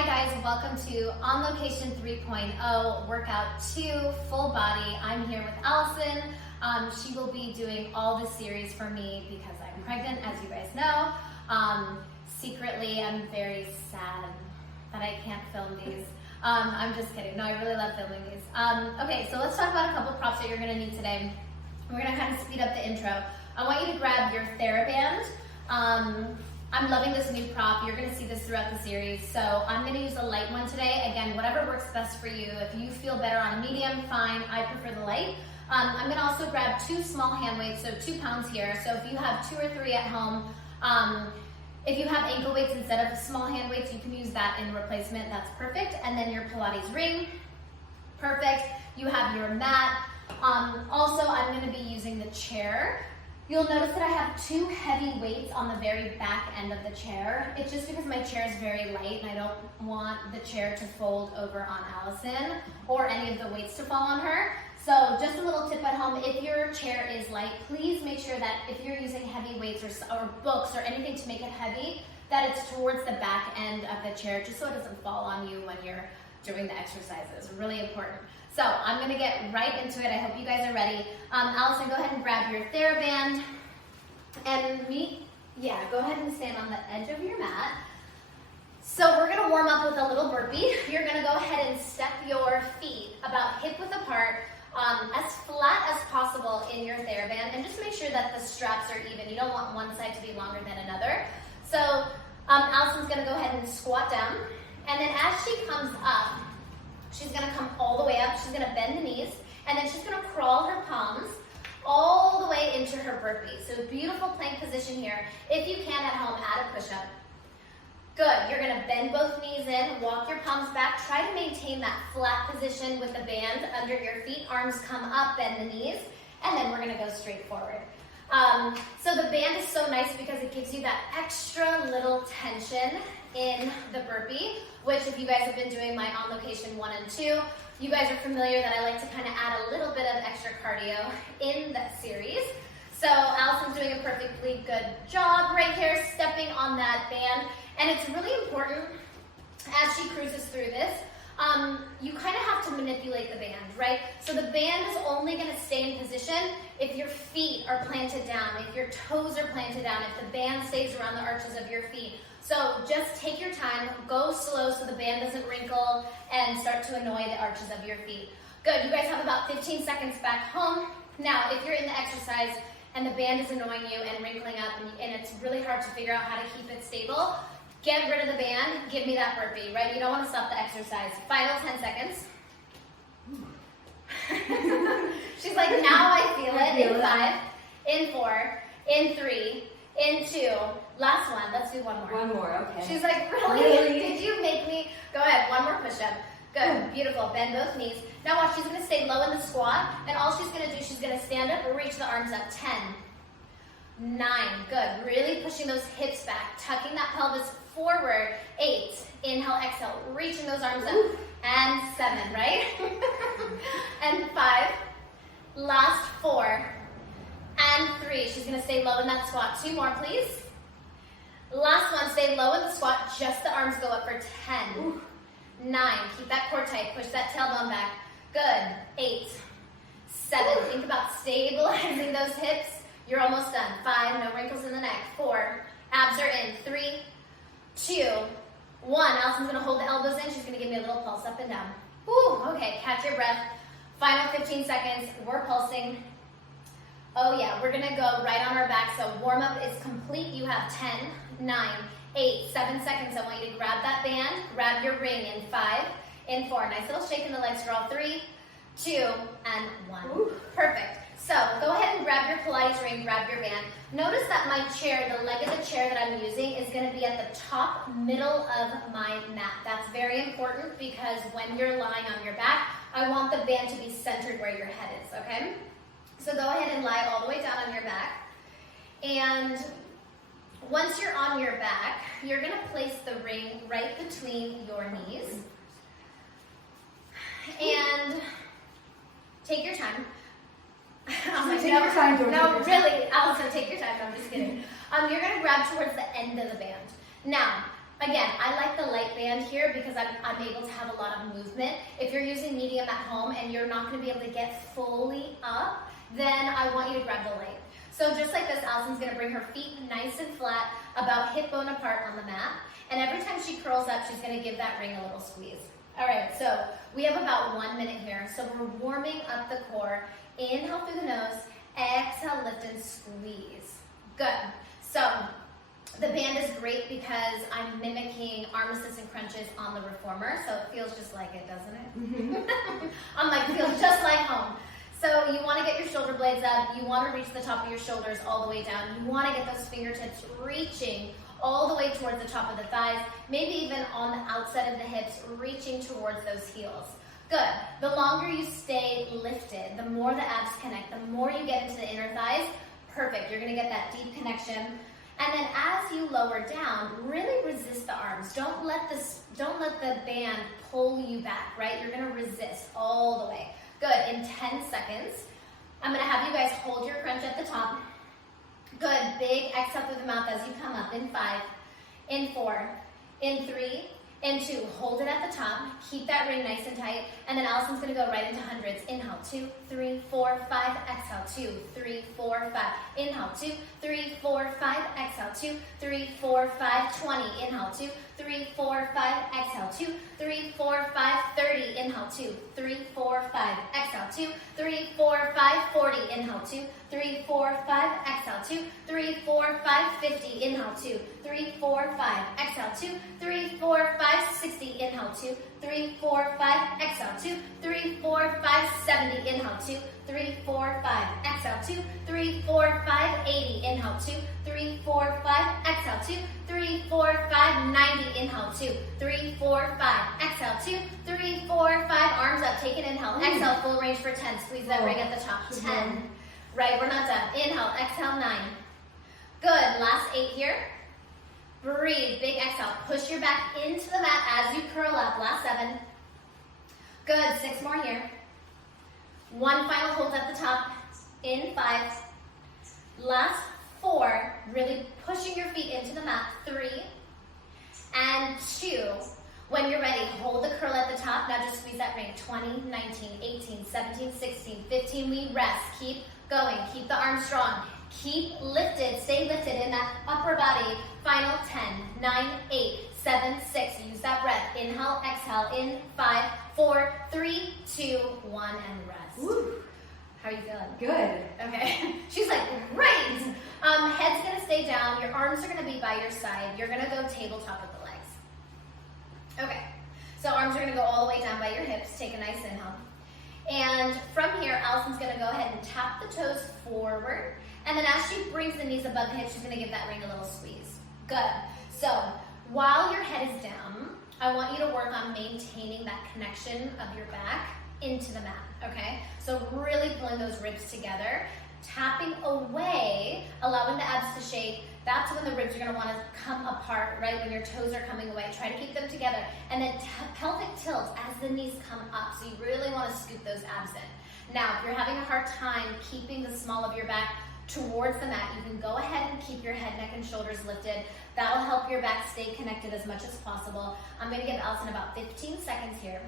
Hi guys, welcome to On Location 3.0 Workout 2 Full Body. I'm here with Allison. She will be doing all the series for me because I'm pregnant, as you guys know. Secretly, I'm very sad that I can't film these. I'm just kidding. No, I really love filming these. Okay, so let's talk about a couple props that you're going to need today. We're going to kind of speed up the intro. I want you to grab your TheraBand. I'm loving this new prop. You're gonna see this throughout the series. So I'm gonna use a light one today. Again, whatever works best for you. If you feel better on a medium, fine. I prefer the light. I'm gonna also grab 2 small hand weights, so 2 pounds here. So if you have 2 or 3 at home, if you have ankle weights instead of small hand weights, you can use that in replacement. That's perfect. And then your Pilates ring, perfect. You have your mat. Also, I'm gonna be using the chair. You'll notice that I have 2 heavy weights on the very back end of the chair. It's just because my chair is very light and I don't want the chair to fold over on Allison or any of the weights to fall on her. So just a little tip at home, if your chair is light, please make sure that if you're using heavy weights or books or anything to make it heavy, that it's towards the back end of the chair just so it doesn't fall on you when you're doing the exercises. Really important. So I'm gonna get right into it. I hope you guys are ready. Allison, go ahead and grab your TheraBand. And go ahead and stand on the edge of your mat. So we're gonna warm up with a little burpee. You're gonna go ahead and step your feet about hip width apart, as flat as possible in your TheraBand, and just make sure that the straps are even. You don't want one side to be longer than another. So Allison's gonna go ahead and squat down, and then as she comes up, she's gonna come all the way up, she's gonna bend the knees, and then she's gonna crawl her palms all the way into her burpee. So beautiful plank position here. If you can at home, add a push-up. Good, you're gonna bend both knees in, walk your palms back, try to maintain that flat position with the band under your feet, arms come up, bend the knees, and then we're gonna go straight forward. So the band is so nice because it gives you that extra little tension in the burpee, which if you guys have been doing my On Location 1 and 2, you guys are familiar that I like to kind of add a little bit of extra cardio in that series. So Allison's doing a perfectly good job right here, stepping on that band. And it's really important as she cruises through this, you kind of have to manipulate the band, right? So the band is only gonna stay in position if your feet are planted down, if your toes are planted down, if the band stays around the arches of your feet. So just take your time, go slow so the band doesn't wrinkle and start to annoy the arches of your feet. Good, you guys have about 15 seconds back home. Now, if you're in the exercise and the band is annoying you and wrinkling up and it's really hard to figure out how to keep it stable, get rid of the band, give me that burpee, right? You don't want to stop the exercise. Final 10 seconds. She's like, now I feel it. In 5, in 4, in 3, in 2. Last one. Let's do one more. One more, okay. She's like, really? Did you make me? Go ahead, one more push-up. Good, beautiful. Bend both knees. Now watch, she's going to stay low in the squat, and all she's going to do, she's going to stand up and reach the arms up. 10, 9, good. Really pushing those hips back, tucking that pelvis forward. 8, inhale, exhale, reaching those arms up. And 7, right? And 5, last 4, and 3. She's going to stay low in that squat. 2 more, please. Last one, stay low in the squat, just the arms go up for 10, 9, keep that core tight, push that tailbone back. Good, 8, 7, think about stabilizing those hips. You're almost done. 5, no wrinkles in the neck. 4, abs are in. 3, 2, 1. Allison's gonna hold the elbows in. She's gonna give me a little pulse up and down. Whew, okay, catch your breath. Final 15 seconds, we're pulsing. Oh yeah, we're gonna go right on our back. So warm up is complete. You have 10, 9, 8, 7 seconds. I want you to grab that band, grab your ring in 5, in 4. Nice little shake in the legs for all. 3, 2, and 1. Ooh. Perfect. So go ahead and grab your Pilates ring, grab your band. Notice that my chair, the leg of the chair that I'm using is gonna be at the top middle of my mat. That's very important because when you're lying on your back, I want the band to be centered where your head is, okay? So go ahead and lie all the way down on your back. And once you're on your back, you're gonna place the ring right between your knees. And take your time. Take your time, Georgia. No, really, Allison, take your time. No, I'm just kidding. You're gonna grab towards the end of the band. Now, Again, I like the light band here because I'm able to have a lot of movement. If you're using medium at home and you're not gonna be able to get fully up, then I want you to grab the light. So just like this, Allison's gonna bring her feet nice and flat, about hip bone apart on the mat. And every time she curls up, she's gonna give that ring a little squeeze. All right, so we have about 1 minute here. So we're warming up the core. Inhale through the nose, exhale, lift and squeeze. Good. So the band is great because I'm mimicking arm assist and crunches on the reformer, so it feels just like it, doesn't it? I'm like, feels just like home. So you want to get your shoulder blades up, you want to reach the top of your shoulders all the way down, you want to get those fingertips reaching all the way towards the top of the thighs, maybe even on the outside of the hips, reaching towards those heels. Good. The longer you stay lifted, the more the abs connect, the more you get into the inner thighs, perfect. You're going to get that deep connection. And then as you lower down, really resist the arms. Don't let the band pull you back, right? You're going to resist all the way. Good. In 10 seconds, I'm going to have you guys hold your crunch at the top. Good. Big exhale through the mouth as you come up in 5, in 4, in 3, in 2. Hold it at the top. Keep that ring nice and tight. And then Allison's going to go right into hundreds. Inhale, 2, 3, 4, 5. Exhale, 2, 3, 4, 5. Inhale, 2, 3, 4, 5. Exhale, 2, 3, 4, 5. 20. Inhale, 2, 3, 4, 5. Exhale, 2, 3, 4, 5. 30. Inhale, 2, 3, 4, 5. Exhale, 2, 3, 4, 5. 40. Inhale, 2, 3, 4, 5. Exhale, 2, 3, 4, 5. 50. Inhale, 2, 3, 4, 5. Exhale, 2, 3, 4, 5. 60. Inhale, 2, 3, 4, 5. Exhale, 2, 3, 4, 5. 70. Inhale, 2, 3, 4, 5. Exhale, 2, 3, 4, 5. 80. Inhale, 2, 3, 4, 5. Exhale, 2, 3, 4, 5. 90. Inhale, 2, 3, 4, 5. Exhale, 2, 3, 4, 5. Arms up. Take an inhale. Exhale, full range for 10. Squeeze that ring at the top. 10. Right, we're not done. Inhale, exhale, 9. Good. Last 8 here. Breathe. Big exhale. Push your back into the mat as you curl up. Last 7. Good. 6 more here. 1 final hold at the top. In 5. Last 4. Really pushing your feet into the mat. 3. And 2. When you're ready, hold the curl at the top. Now just squeeze that ring. 20, 19, 18, 17, 16, 15. We rest. Keep going. Keep the arms strong. Keep lifted. Stay lifted in that upper body. Final 10, 9, 8, 7, 6. Use that breath. Inhale, exhale. In 5, 4, 3, 2, 1, and rest. Woo. How are you feeling? Good. Okay. She's like, great. Head's going to stay down. Your arms are going to be by your side. You're going to go tabletop with the legs. Okay. So arms are going to go all the way down by your hips. Take a nice inhale. And from here, Allison's going to go ahead and tap the toes forward. And then as she brings the knees above the hips, she's going to give that ring a little squeeze. Good. So while your head is down, I want you to work on maintaining that connection of your back into the mat, okay? So really pulling those ribs together, tapping away, allowing the abs to shake. That's when the ribs are going to want to come apart, right? When your toes are coming away. Try to keep them together. And then pelvic tilt as the knees come up. So you really want to scoop those abs in. Now, if you're having a hard time keeping the small of your back towards the mat, you can go ahead and keep your head, neck, and shoulders lifted. That'll help your back stay connected as much as possible. I'm going to give Allison about 15 seconds here.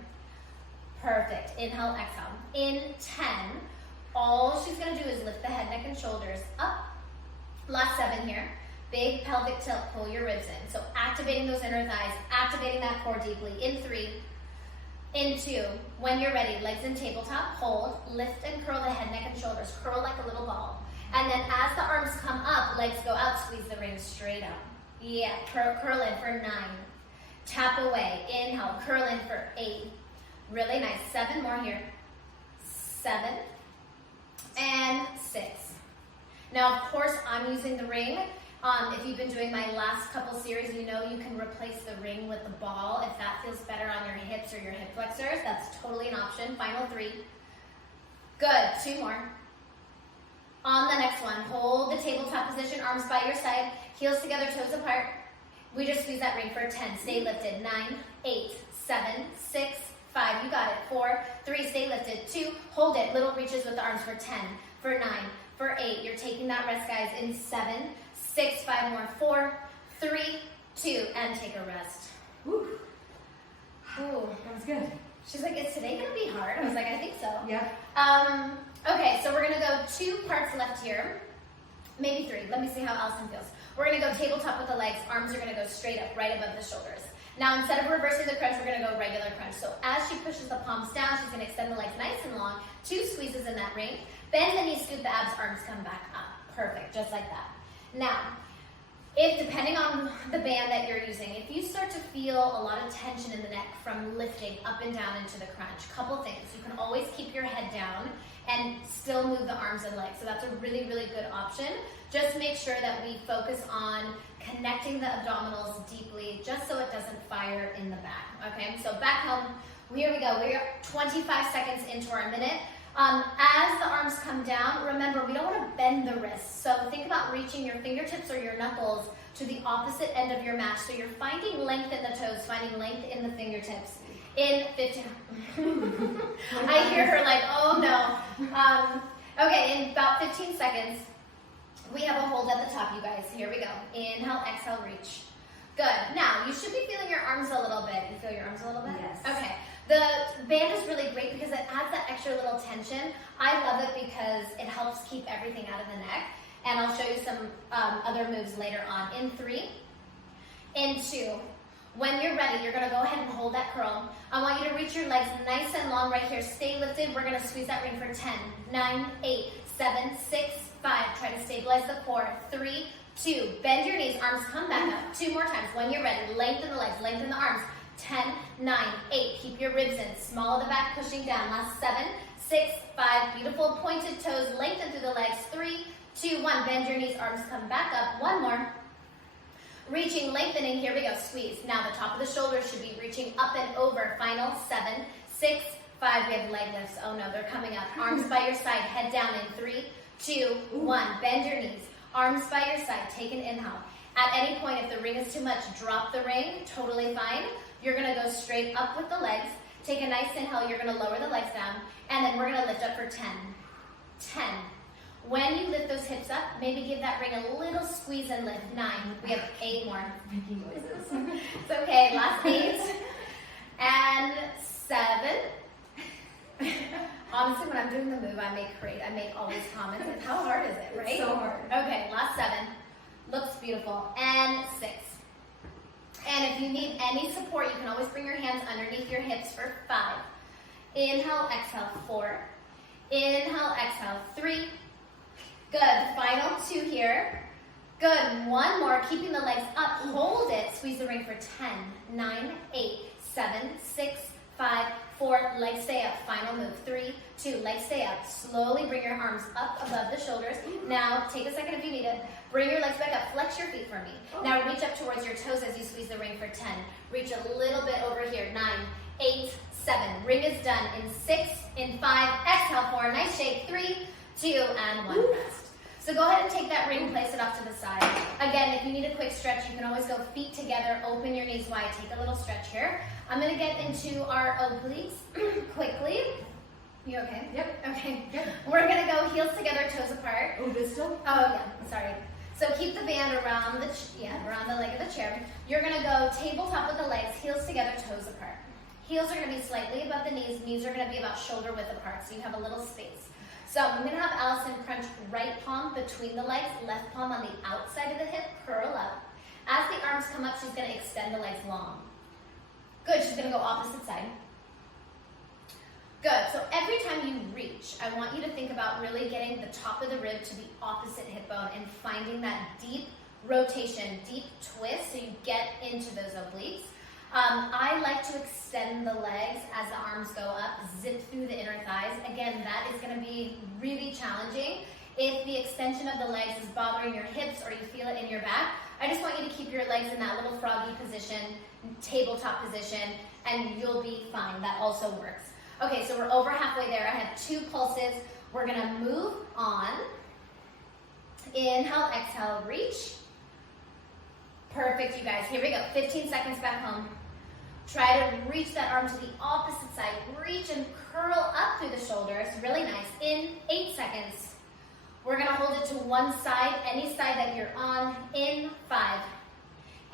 Perfect. Inhale, exhale. In 10, all she's going to do is lift the head, neck, and shoulders up. Last 7 here. Big pelvic tilt, pull your ribs in. So activating those inner thighs, activating that core deeply. In 3, in 2, when you're ready, legs in tabletop, hold, lift and curl the head, neck, and shoulders. Curl like a little ball. And then as the arms come up, legs go out, squeeze the ring straight up. Yeah, curl in for 9. Tap away, inhale, curl in for 8. Really nice. 7 more here. 7 and 6. Now, of course, I'm using the ring. If you've been doing my last couple series, you know you can replace the ring with the ball if that feels better on your hips or your hip flexors. That's totally an option. Final 3. Good. 2 more. On the next one, hold the tabletop position, arms by your side, heels together, toes apart. We just squeeze that ring for 10. Stay lifted. 9, 8, 7, 6, 5. You got it. 4, 3. Stay lifted. 2. Hold it. Little reaches with the arms for 10. For 9. For 8. You're taking that rest, guys. In 7, 6. 5 more. 4, 3, 2, and take a rest. Ooh, Ooh. that was good. She's like, is today gonna be hard? I was like, I think so. Yeah. Okay, so we're gonna go 2 parts left here. Maybe 3. Let me see how Allison feels. We're gonna go tabletop with the legs. Arms are gonna go straight up, right above the shoulders. Now, instead of reversing the crunch, we're gonna go regular crunch. So as she pushes the palms down, she's gonna extend the legs nice and long. 2 squeezes in that ring. Bend the knees, scoop the abs, arms come back up. Perfect, just like that. Now, if depending on the band that you're using, if you start to feel a lot of tension in the neck from lifting up and down into the crunch, couple things. You can always keep your head down and still move the arms and legs. So that's a really, really good option. Just make sure that we focus on connecting the abdominals deeply, just so it doesn't fire in the back, okay? So back home, here we go. We're 25 seconds into our minute. As the arms come down, remember, we don't want to bend the wrists. So think about reaching your fingertips or your knuckles to the opposite end of your mat. So you're finding length in the toes, finding length in the fingertips. In 15, I hear her like, oh no. Okay, in about 15 seconds, we have a hold at the top, you guys. Here we go. Inhale, exhale, reach. Good. Now, you should be feeling your arms a little bit. You feel your arms a little bit? Yes. Okay. The band is really great because it adds that extra little tension. I love it because it helps keep everything out of the neck. And I'll show you some other moves later on. In 3, in 2. When you're ready, you're gonna go ahead and hold that curl. I want you to reach your legs nice and long right here. Stay lifted. We're gonna squeeze that ring for 10, 9, 8, 7, 6, 5. Try to stabilize the core. 3, 2. Bend your knees. Arms come back up. 2 more times. When you're ready, lengthen the legs, lengthen the arms. 10, 9, 8. Keep your ribs in. Small of the back, pushing down. Last 7, 6, 5. Beautiful pointed toes. Lengthen through the legs. 3, 2, 1. Bend your knees. Arms come back up. 1 more. Reaching, lengthening. Here we go. Squeeze. Now the top of the shoulders should be reaching up and over. Final 7, 6, 5. We have leg lifts. Oh no, they're coming up. Arms by your side. Head down in 3, 2, 1. Bend your knees. Arms by your side. Take an inhale. At any point, if the ring is too much, drop the ring. Totally fine. You're going to go straight up with the legs. Take a nice inhale. You're going to lower the legs down. And then we're going to lift up for 10. 10. When you lift those hips up, maybe give that ring a little squeeze and lift. 9. We have 8 more. Making noises. It's okay. Last 8. And 7. Honestly, when I'm doing the move, I make all these comments. Like, how hard is it, right? It's so hard. Okay, last 7. Looks beautiful. And 6. And if you need any support, you can always bring your hands underneath your hips for 5. Inhale, exhale, 4. Inhale, exhale, 3. Good. Final 2 here. Good. 1 more. Keeping the legs up. Hold it. Squeeze the ring for 10, 9, 8, 7, 6, 5, 4. Legs stay up. Final move. 3, 2. Legs stay up. Slowly bring your arms up above the shoulders. Now, take a second if you need it. Bring your legs back up. Flex your feet for me. Now, reach up towards your toes as you squeeze the ring for 10. Reach a little bit over here. 9, 8, 7. Ring is done. In 6, in 5. Exhale, 4. Nice shake. 3, 2, and 1. Rest. So go ahead and take that ring, place it off to the side. Again, if you need a quick stretch, you can always go feet together, open your knees wide, take a little stretch here. I'm gonna get into our obliques quickly. You okay? Yep. Okay. Yep. We're gonna go heels together, toes apart. Oh, this still? Oh yeah, sorry. So keep the band around around the leg of the chair. You're gonna go tabletop with the legs, heels together, toes apart. Heels are gonna be slightly above the knees are gonna be about shoulder width apart, so you have a little space. So I'm gonna have Allison crunch right palm between the legs, left palm on the outside of the hip, curl up. As the arms come up, she's gonna extend the legs long. Good, she's gonna go opposite side. Good, so every time you reach, I want you to think about really getting the top of the rib to the opposite hip bone and finding that deep rotation, deep twist, so you get into those obliques. I like to extend the legs as the arms go up, zip through the inner thighs. Again, that is going to be really challenging. If the extension of the legs is bothering your hips or you feel it in your back, I just want you to keep your legs in that little froggy position, tabletop position, and you'll be fine. That also works. Okay, so we're over halfway there. I have 2 pulses. We're going to move on. Inhale, exhale, reach. Perfect, you guys. Here we go. 15 seconds back home. Try to reach that arm to the opposite side. Reach and curl up through the shoulders. Really nice. In 8 seconds. We're going to hold it to one side, any side that you're on. In 5.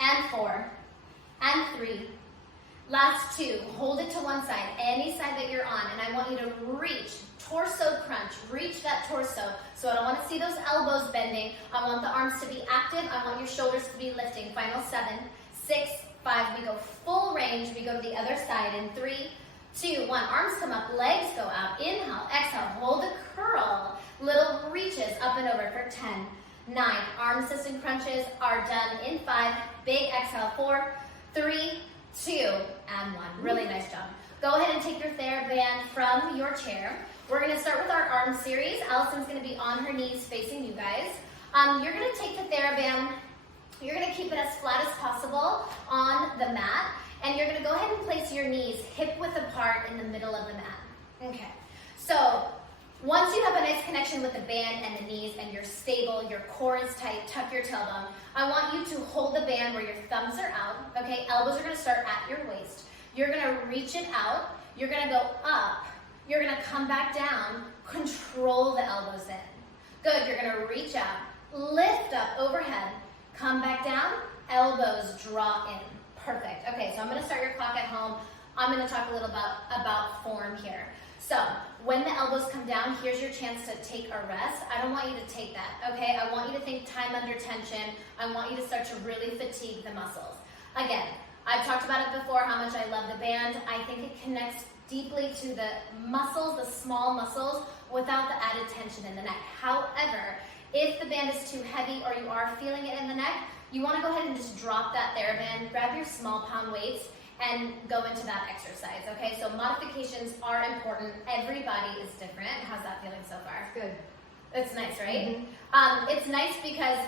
and 4, and 3. Last 2, hold it to one side, any side that you're on, and I want you to reach, torso crunch, reach that torso. So I don't want to see those elbows bending. I want the arms to be active. I want your shoulders to be lifting. Final 7, 6, 5, we go full range. We go to the other side in 3, 2, 1. Arms come up, legs go out. Inhale, exhale, hold a curl. Little reaches up and over for 10, 9. Arm assisted crunches are done in 5. Big exhale, 4, 3, 2, and 1. Really nice job. Go ahead and take your TheraBand from your chair. We're going to start with our arm series. Allison's going to be on her knees facing you guys. You're going to take the TheraBand, you're going to keep it as flat as possible on the mat, and you're going to go ahead and place your knees hip-width apart in the middle of the mat. Okay, so once you have a nice connection with the band and the knees and you're stable, your core is tight, tuck your tailbone, I want you to hold the band where your thumbs are out, okay? Elbows are gonna start at your waist. You're gonna reach it out, you're gonna go up, you're gonna come back down, control the elbows in. Good, you're gonna reach out, lift up overhead, come back down, elbows draw in. Perfect. Okay, so I'm gonna start your clock at home. I'm gonna talk a little about form here. So when the elbows come down, here's your chance to take a rest. I don't want you to take that, okay? I want you to think time under tension. I want you to start to really fatigue the muscles. Again, I've talked about it before, how much I love the band. I think it connects deeply to the muscles, the small muscles, without the added tension in the neck. However, if the band is too heavy or you are feeling it in the neck, you want to go ahead and just drop that TheraBand, grab your small pound weights, and go into that exercise, okay? So modifications are important. Everybody is different. How's that feeling so far? Good. It's nice, right? Mm-hmm. It's nice because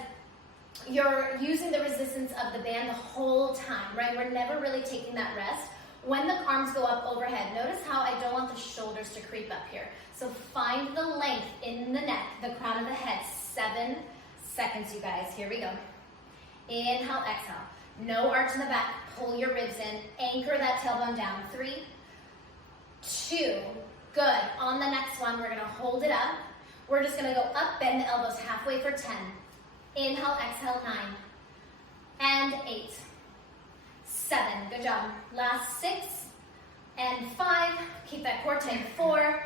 you're using the resistance of the band the whole time, right? We're never really taking that rest. When the arms go up overhead, notice how I don't want the shoulders to creep up here. So find the length in the neck, the crown of the head. 7 seconds, you guys. Here we go. Inhale, exhale. No arch in the back. Pull your ribs in. Anchor that tailbone down. 3, 2. Good. On the next one, we're going to hold it up. We're just going to go up, bend the elbows halfway for 10. Inhale, exhale, 9. And 8. 7. Good job. Last 6. And 5. Keep that core tight. 4,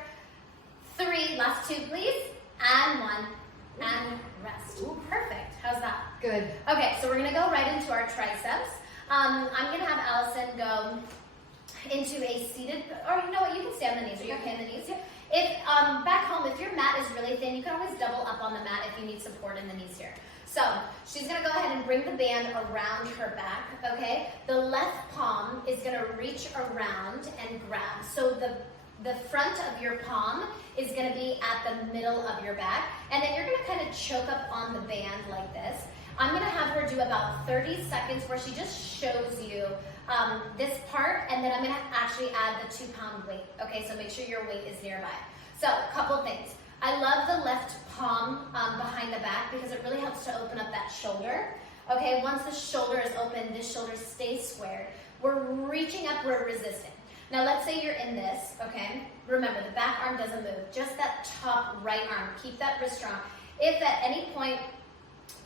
3. Last 2, please. And 1. And rest. Ooh, perfect. How's that? Good. Okay, so we're going to go right into our triceps. I'm going to have Allison go into a seated, or you know what, you can stay on the knees. Are you okay on the knees? If back home, if your mat is really thin, you can always double up on the mat if you need support in the knees here. So she's going to go ahead and bring the band around her back, okay? The left palm is going to reach around and grab. So the front of your palm is going to be at the middle of your back, and then you're going to kind of choke up on the band like this. I'm going to have her do about 30 seconds where she just shows you this part, and then I'm going to actually add the 2-pound weight. Okay, so make sure your weight is nearby. So a couple things. I love the left palm behind the back because it really helps to open up that shoulder. Okay, once the shoulder is open, this shoulder stays squared. We're reaching up, we're resisting. Now let's say you're in this, okay? Remember, the back arm doesn't move, just that top right arm. Keep that wrist strong. If at any point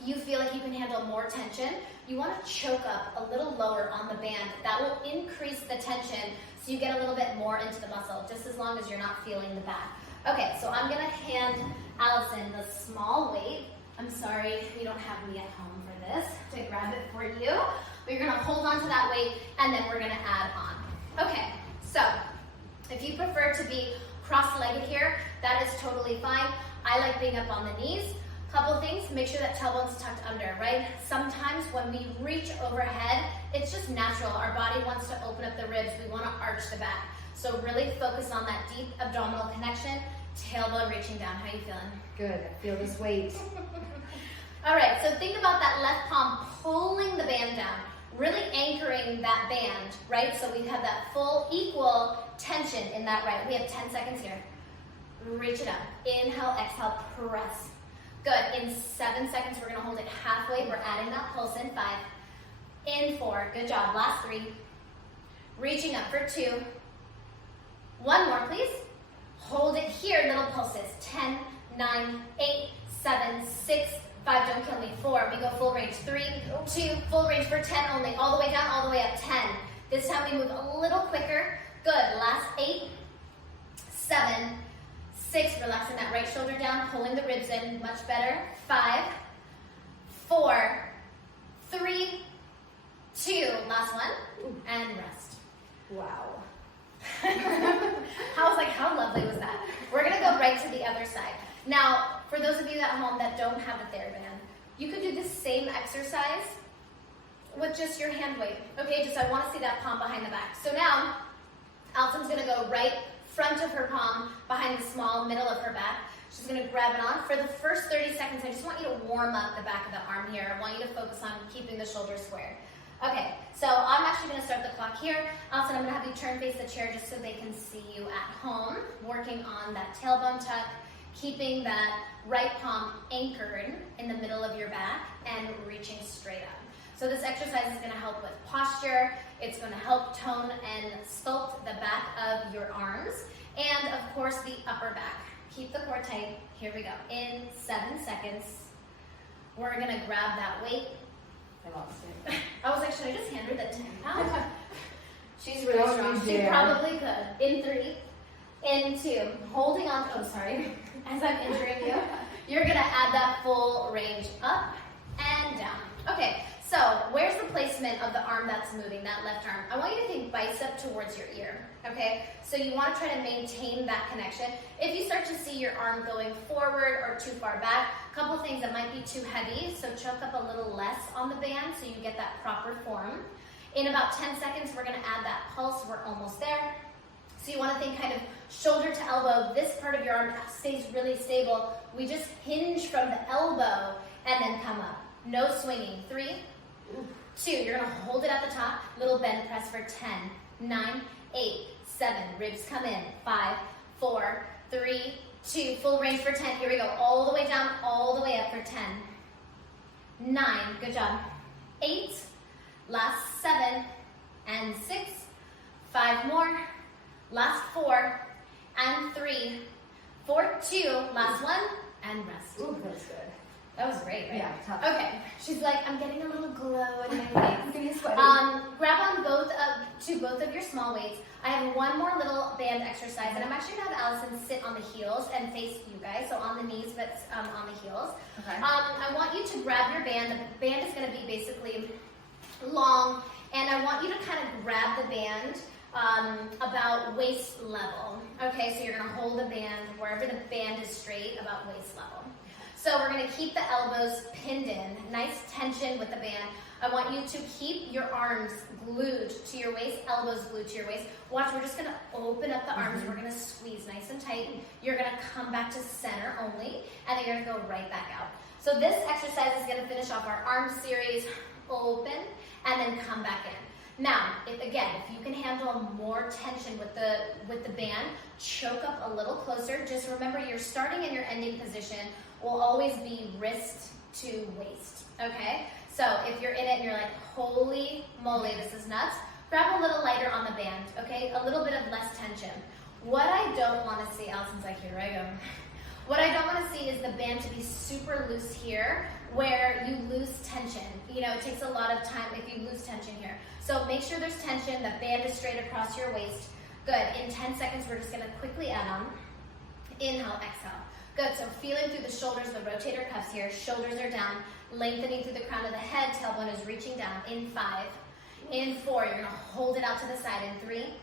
you feel like you can handle more tension, you want to choke up a little lower on the band. That will increase the tension so you get a little bit more into the muscle, just as long as you're not feeling the back. Okay, so I'm going to hand Allison the small weight. I'm sorry you don't have me at home for this, to grab it for you. But you're going to hold on to that weight, and then we're going to add on. Okay, so if you prefer to be cross-legged here, that is totally fine. I like being up on the knees. Couple things, make sure that tailbone's tucked under, right? Sometimes when we reach overhead, it's just natural. Our body wants to open up the ribs. We want to arch the back. So really focus on that deep abdominal connection, tailbone reaching down. How you feeling? Good. I feel this weight. All right, so think about that left palm pulling the band down, really anchoring that band, right? So we have that full equal tension in that right. We have 10 seconds here. Reach it up. Inhale, exhale, press. Good. In 7 seconds, we're going to hold it halfway. We're adding that pulse in 5. In 4. Good job. Last 3. Reaching up for 2. 1 more, please. Hold it here. Little pulses. 10, 9, 8, 7, 6, 5, don't kill me. 4, we go full range. 3, 2, full range for 10 only. All the way down, all the way up. 10. This time we move a little quicker. Good. Last 8, 7, 6, relaxing that right shoulder down, pulling the ribs in, much better. 5, 4, 3, 2, last one, and rest. Wow. I was like, how lovely was that? We're gonna go right to the other side. Now, for those of you at home that don't have a TheraBand, you could do the same exercise with just your hand weight. Okay, just I wanna see that palm behind the back. So now, Allison's gonna go right front of her palm, behind the small middle of her back. She's gonna grab it on. For the first 30 seconds, I just want you to warm up the back of the arm here. I want you to focus on keeping the shoulders squared. Okay, so I'm actually gonna start the clock here. Allison, I'm gonna have you turn face the chair just so they can see you at home, working on that tailbone tuck, keeping that right palm anchored in the middle of your back and reaching straight up. So this exercise is gonna help with posture. It's gonna help tone and sculpt the back of your arms, and of course the upper back. Keep the core tight. Here we go. In 7 seconds, we're gonna grab that weight. I lost it. I was like, should I just hand her the 10 pound? She's really strong. She probably could. In 3, in 2, holding on, oh sorry, as I'm injuring you, you're gonna add that full range up and down. Okay, so where's the placement of the arm that's moving, that left arm? I want you to think bicep towards your ear, okay? So you wanna try to maintain that connection. If you start to see your arm going forward or too far back, a couple things that might be too heavy, so choke up a little less on the band so you get that proper form. In about 10 seconds, we're gonna add that pulse. We're almost there. So you wanna think kind of shoulder to elbow. This part of your arm stays really stable. We just hinge from the elbow and then come up. No swinging. 3, 2, you're gonna hold it at the top. Little bend press for 10, 9, 8, 7, ribs come in. 5, 4, 3, 2, full range for 10. Here we go. All the way down, all the way up for 10. 9, good job. 8, last 7, and 6, 5 more, last 4, and 3, 4, 2, last one, and rest. Ooh, that's good. That was great, right? Yeah, tough. Okay, she's like, I'm getting a little glow in my legs. I'm getting sweaty. Grab on both of your small weights. I have one more little band exercise, and I'm actually gonna have Allison sit on the heels and face you guys, so on the knees, but on the heels. Okay. I want you to grab your band. The band is gonna be basically long, and I want you to kind of grab the band about waist level. Okay, so you're gonna hold the band wherever the band is straight, about waist level. So we're gonna keep the elbows pinned in, nice tension with the band. I want you to keep your arms glued to your waist, elbows glued to your waist. Watch, we're just gonna open up the arms. We're gonna squeeze nice and tight. You're gonna come back to center only, and then you're gonna go right back out. So this exercise is gonna finish off our arm series, open, and then come back in. Now, if you can handle more tension with the band, choke up a little closer. Just remember your starting and your ending position will always be wrist to waist, okay? So if you're in it and you're like, holy moly, this is nuts, grab a little lighter on the band, okay? A little bit of less tension. What I don't wanna see, Allison's like, here I go. What I don't wanna see is the band to be super loose here, where you lose tension. You know, it takes a lot of time if you lose tension here. So make sure there's tension, the band is straight across your waist. Good, in 10 seconds, we're just gonna quickly add on. Inhale, exhale. Good, so feeling through the shoulders, the rotator cuffs here, shoulders are down, lengthening through the crown of the head, tailbone is reaching down. In 5, in 4, you're gonna hold it out to the side. In 3,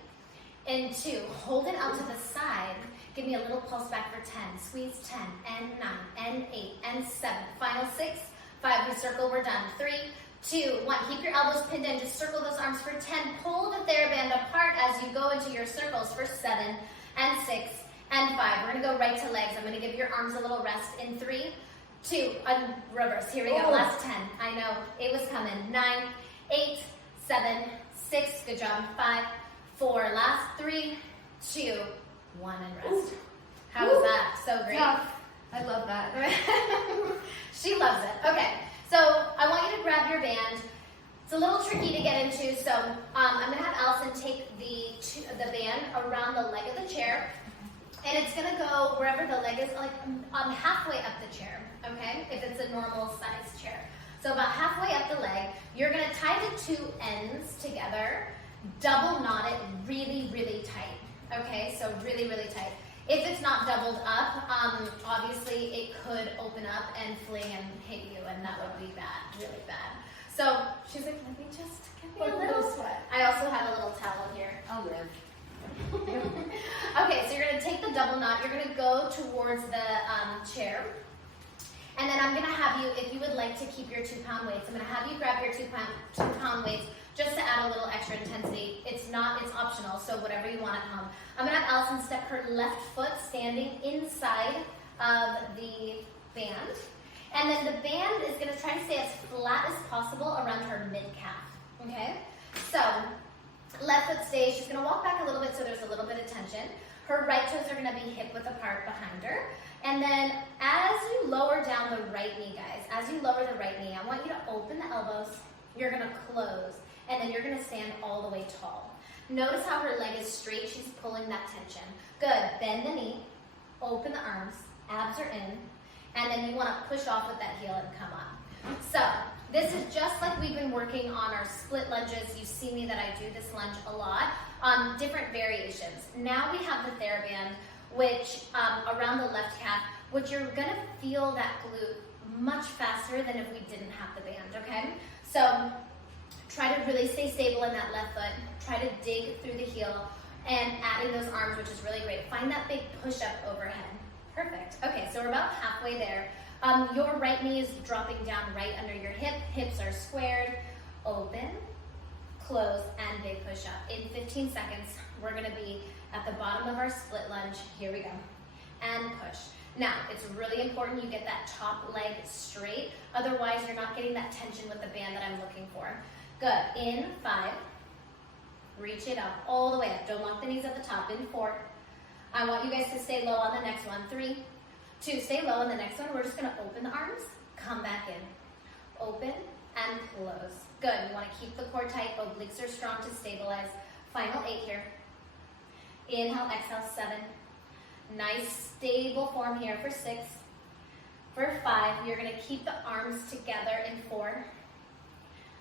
in 2, hold it out to the side. Give me a little pulse back for 10. Squeeze 10, and 9, and 8, and 7. Final 6, 5, we circle, we're done. 3, 2, 1, keep your elbows pinned in, just circle those arms for 10. Pull the TheraBand apart as you go into your circles for 7, and 6, and 5. We're gonna go right to legs. I'm gonna give your arms a little rest. In 3, 2, reverse. Here we go, last 10. I know, it was coming. 9, 8, 7, 6, good job. 5, 4, last 3, 2, 1, and rest. How was that? So great. Tough. I love that. She loves it. Okay, so I want you to grab your band. It's a little tricky to get into, so I'm gonna have Allison take the band around the leg of the chair. And it's gonna go wherever the leg is, like halfway up the chair, okay? If it's a normal size chair. So about halfway up the leg, you're gonna tie the two ends together, double knot it really, really tight, okay? So really, really tight. If it's not doubled up, obviously it could open up and fling and hit you, and that would be bad, really bad. So she's like, let me just give me a little sweat. I also have a little towel here. I'll live. Okay, so you're gonna take the double knot, you're gonna go towards the chair. And then I'm gonna have you, if you would like to keep your 2-pound weights, I'm gonna have you grab your 2-pound weights just to add a little extra intensity. It's optional, so whatever you want at home. I'm gonna have Allison step her left foot standing inside of the band. And then the band is gonna try to stay as flat as possible around her mid-calf, okay? So, left foot stays, she's gonna walk back a little bit so there's a little bit of tension. Her right toes are gonna be hip-width apart behind her. And then as you lower down the right knee, guys, as you lower the right knee, I want you to open the elbows, you're gonna close, and then you're gonna stand all the way tall. Notice how her leg is straight, she's pulling that tension. Good, bend the knee, open the arms, abs are in, and then you wanna push off with that heel and come up. So, this is just like we've been working on our split lunges. You see me that I do this lunge a lot, different variations. Now we have the TheraBand, which around the left calf, which you're gonna feel that glute much faster than if we didn't have the band, okay? So try to really stay stable in that left foot. Try to dig through the heel and adding those arms, which is really great. Find that big push-up overhead. Perfect. Okay, so we're about halfway there. Your right knee is dropping down right under your hip. Hips are squared. Open, close, and big push-up. In 15 seconds, we're gonna be at the bottom of our split lunge. Here we go. And push. Now, it's really important you get that top leg straight. Otherwise, you're not getting that tension with the band that I'm looking for. Good. In 5. Reach it up all the way up. Don't lock the knees at the top. In 4. I want you guys to stay low on the next one. 3, 2, stay low on the next one. We're just going to open the arms. Come back in. Open and close. Good. You want to keep the core tight. Obliques are strong to stabilize. Final 8 here. Inhale, exhale, 7. Nice, stable form here for 6. For 5, you're going to keep the arms together in 4.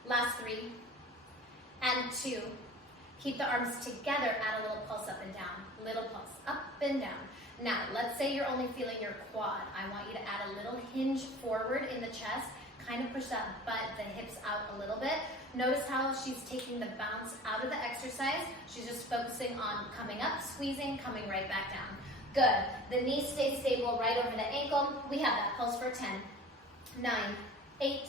Last 3. And 2. Keep the arms together, add a little pulse up and down. Little pulse, up and down. Now, let's say you're only feeling your quad. I want you to add a little hinge forward in the chest. Kind of push that butt, the hips out a little bit. Notice how she's taking the bounce out of the exercise. She's just focusing on coming up, squeezing, coming right back down. Good. The knee stays stable right over the ankle. We have that pulse for 10, 9, 8,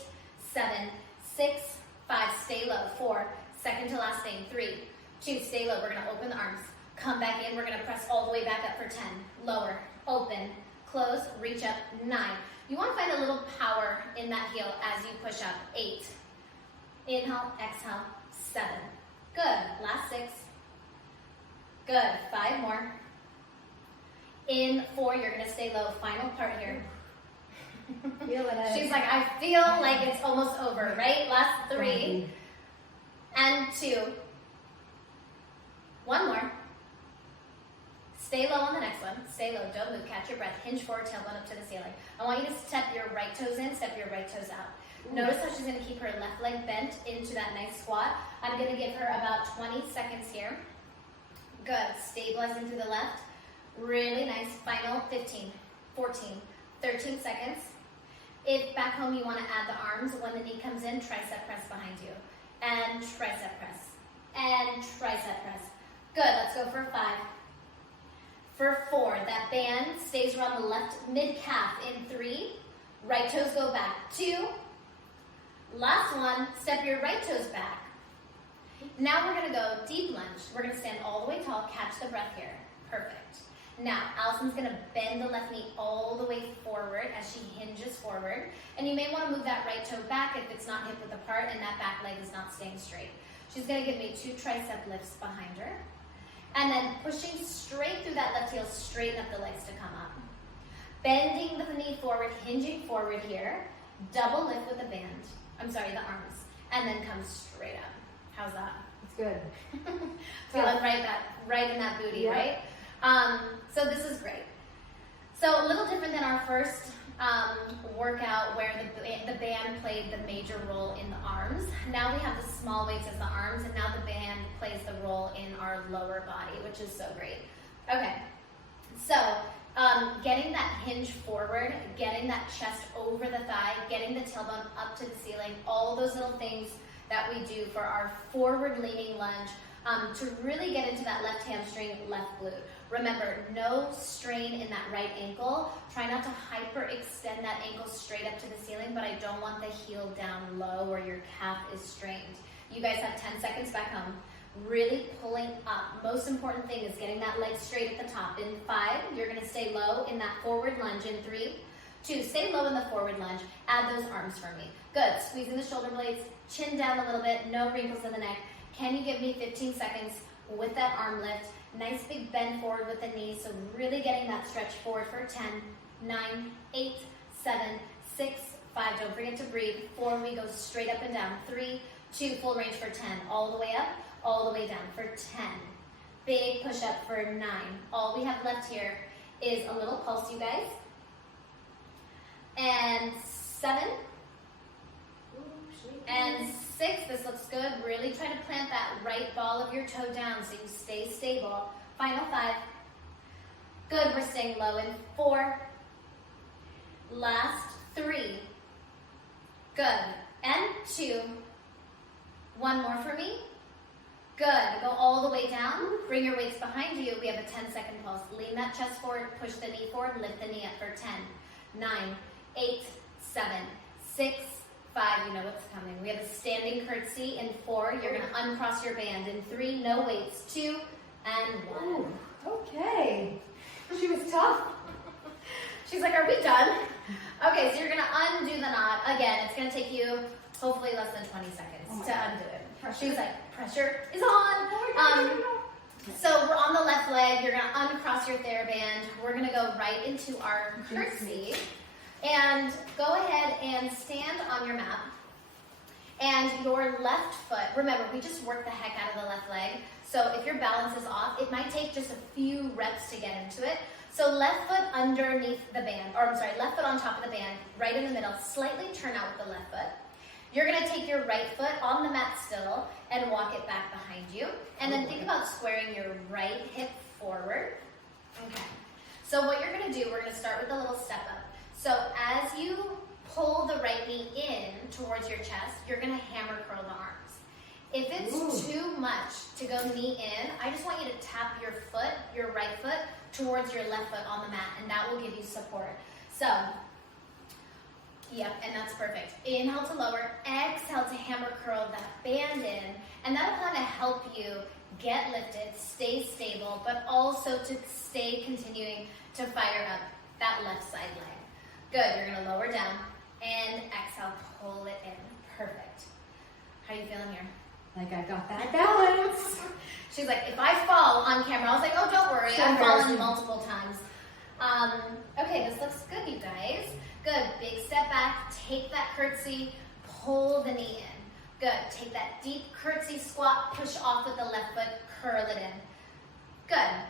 7, 6, 5. Stay low. 4. Second to last thing. 3, 2. Stay low. We're going to open the arms. Come back in. We're going to press all the way back up for 10. Lower. Open. Close. Reach up. 9. You want to find a little power in that heel as you push up. 8. Inhale, exhale, 7. Good. Last 6. Good. 5 more. In 4, you're going to stay low. Final part here. Feeling it. She's like, I feel like it's almost over, right? Last 3. And 2. 1 more. Stay low on the next one. Stay low. Don't move. Catch your breath. Hinge forward, tailbone up to the ceiling. I want you to step your right toes in, step your right toes out. Notice how she's going to keep her left leg bent into that nice squat. I'm going to give her about 20 seconds here. Good. Stabilizing to the left. Really nice. Final 15, 14, 13 seconds. If back home you want to add the arms, when the knee comes in, tricep press behind you. And tricep press. And tricep press. Good. Let's go for 5. For 4, that band stays around the left mid-calf. In 3, right toes go back. 2, last one, step your right toes back. Now we're going to go deep lunge. We're going to stand all the way tall, catch the breath here. Perfect. Now, Allison's going to bend the left knee all the way forward as she hinges forward. And you may want to move that right toe back if it's not hip width apart and that back leg is not staying straight. She's going to give me 2 tricep lifts behind her. And then pushing straight through that left heel, straighten up the legs to come up. Bending the knee forward, hinging forward here. Double lift with the band. I'm sorry, the arms. And then come straight up. How's that? It's good. Feeling right in that booty, Yeah. right? So this is great. So a little different than our first workout where the band played the major role in the arms. Now we have the small weights as the arms, and now the band plays the role in our lower body, which is so great. Okay, so getting that hinge forward, getting that chest over the thigh, getting the tailbone up to the ceiling, all those little things that we do for our forward leaning lunge to really get into that left hamstring, left glute. Remember, no strain in that right ankle. Try not to hyperextend that ankle straight up to the ceiling, but I don't want the heel down low or your calf is strained. You guys have 10 seconds back home. Really pulling up. Most important thing is getting that leg straight at the top. In 5, you're gonna stay low in that forward lunge. In 3, 2, stay low in the forward lunge. Add those arms for me. Good, squeezing the shoulder blades, chin down a little bit, no wrinkles in the neck. Can you give me 15 seconds with that arm lift? Nice big bend forward with the knees, so really getting that stretch forward for 10, 9, 8, 7, 6, 5, don't forget to breathe. 4, we go straight up and down. 3, 2, full range for 10, all the way up, all the way down for 10. Big push up for 9. All we have left here is a little pulse, you guys. And 7, and 6, this looks good. Really try to plant that right ball of your toe down so you stay stable. Final 5. Good, we're staying low in 4. Last 3. Good, and 2. 1 more for me. Good, go all the way down. Bring your weights behind you. We have a 10-second pulse. Lean that chest forward, push the knee forward, lift the knee up for 10, 9, 8, 7, 6, 5, you know what's coming. We have a standing curtsy in 4. You're gonna uncross your band. In 3, no weights. 2, and 1. Ooh, okay. She was tough. She's like, are we done? Okay, so you're gonna undo the knot. Again, it's gonna take you hopefully less than 20 seconds to undo it. She's like, pressure is on. So we're on the left leg. You're gonna uncross your TheraBand. We're gonna go right into our curtsy. And go ahead and stand on your mat. And your left foot, remember, we just worked the heck out of the left leg. So if your balance is off, it might take just a few reps to get into it. So left foot underneath the band, or I'm sorry, left foot on top of the band, right in the middle, slightly turn out with the left foot. You're gonna take your right foot on the mat still and walk it back behind you. And then think about squaring your right hip forward. Okay. So what you're gonna do, we're gonna start with a little step up. So as you pull the right knee in towards your chest, you're gonna hammer curl the arms. If it's too much to go knee in, I just want you to tap your foot, your right foot, towards your left foot on the mat, and that will give you support. So, yep, and that's perfect. Inhale to lower, exhale to hammer curl that band in, and that'll kind of help you get lifted, stay stable, but also to stay continuing to fire up that left side leg. Good, you're gonna lower down and exhale, pull it in. Perfect. How are you feeling here? Like I got that balance. She's like, if I fall on camera, I was like, oh, don't worry, I've fallen multiple times. Okay, this looks good, you guys. Good, big step back, take that curtsy, pull the knee in. Good, take that deep curtsy squat, push off with the left foot, curl it in. Good.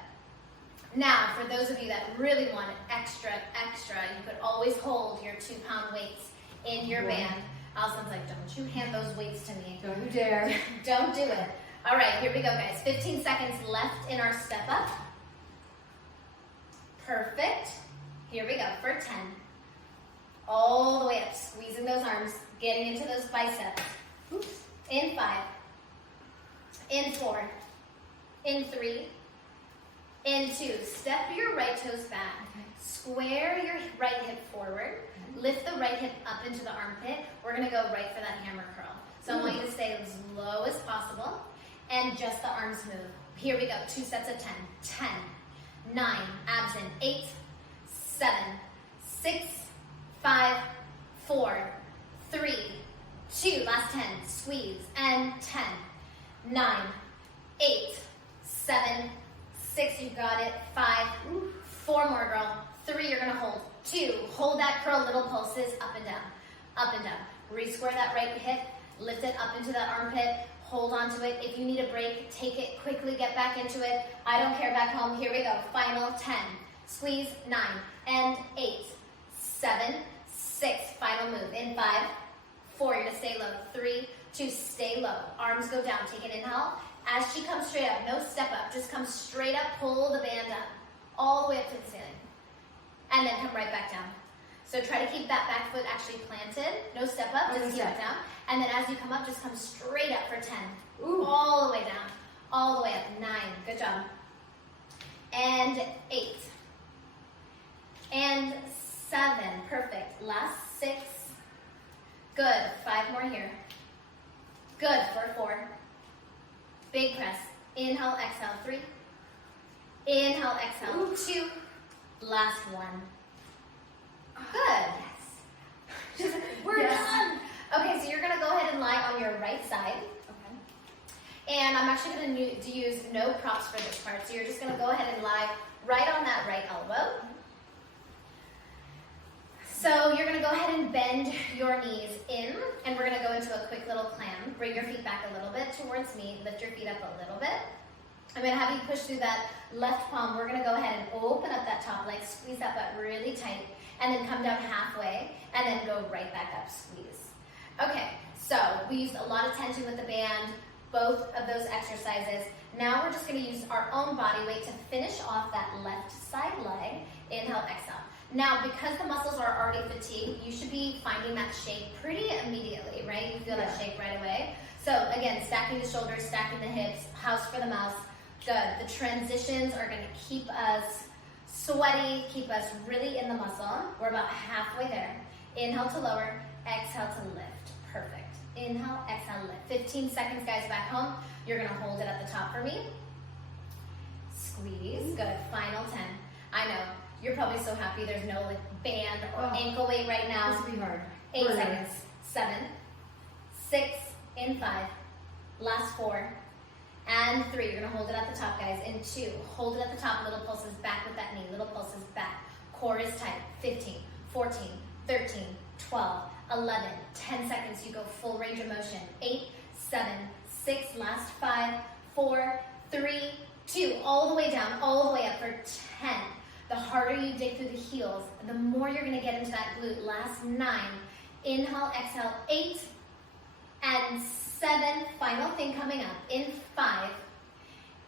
Now, for those of you that really want it extra, you could always hold your 2-pound weights in your band. Allison's like, don't you hand those weights to me. Don't you dare. Don't do it. All right, here we go, guys. 15 seconds left in our step up. Perfect. Here we go for 10. All the way up, squeezing those arms, getting into those biceps. In 5, in 4, in 3, in 2. Step your right toes back. Square your right hip forward. Lift the right hip up into the armpit. We're gonna go right for that hammer curl. So I want you to stay as low as possible and just the arms move. Here we go, 2 sets of 10. 10, 9, abs in, 8, 7, 6, 5, 4, 3, 2, last 10, squeeze, and 10, 9, 8, 7, 6, you got it, 5, 4 more, girl, 3, you're gonna hold, 2, hold that curl, little pulses, up and down, up and down. Re-square that right hip, lift it up into that armpit, hold on to it. If you need a break, take it quickly, get back into it. I don't care back home. Here we go. Final 10. Squeeze, 9 and 8, 7, 6. Final move. In 5, 4, you're gonna stay low. 3, 2, stay low. Arms go down. Take an inhale. As she comes straight up, no step up, just come straight up, pull the band up, all the way up to the ceiling. And then come right back down. So try to keep that back foot actually planted. No step up, just keep it down. And then as you come up, just come straight up for 10. Ooh. All the way down, all the way up. 9, good job. And 8. And 7, perfect. Last 6. Good, 5 more here. Good, for 4. Big press. Inhale, exhale, 3. Inhale, exhale, Ooh. 2. Last 1. Good. Yes. We're done. Okay, so you're gonna go ahead and lie on your right side. Okay. And I'm actually gonna use no props for this part. So you're just gonna go ahead and lie right on that right elbow. So you're gonna go ahead and bend your knees in, and we're gonna go into a quick little clam. Bring your feet back a little bit towards me, lift your feet up a little bit. I'm gonna have you push through that left palm. We're gonna go ahead and open up that top leg, squeeze that butt really tight, and then come down halfway, and then go right back up, squeeze. Okay, so we used a lot of tension with the band, both of those exercises. Now we're just gonna use our own body weight to finish off that left side leg. Inhale, exhale. Now, because the muscles are already fatigued, you should be finding that shape pretty immediately, right? You feel that shape right away. So again, stacking the shoulders, stacking the hips, house for the mouse. Good. The transitions are gonna keep us sweaty, keep us really in the muscle. We're about halfway there. Inhale to lower, exhale to lift. Perfect. Inhale, exhale, lift. 15 seconds, guys, back home. You're gonna hold it at the top for me. Squeeze. Good. Final 10. I know. You're probably so happy there's no like band or ankle weight right now. This will be hard. 8 seconds. 7, 6, in 5, last 4, and 3. You're gonna hold it at the top, guys. In 2, hold it at the top. Little pulses back with that knee. Little pulses back. Core is tight. 15, 14, 13, 12, 11, 10 seconds. You go full range of motion. 8, 7, 6, last 5, 4, 3, 2. All the way down, all the way up for 10. The harder you dig through the heels, the more you're gonna get into that glute. Last 9. Inhale, exhale, 8 and 7. Final thing coming up. In 5,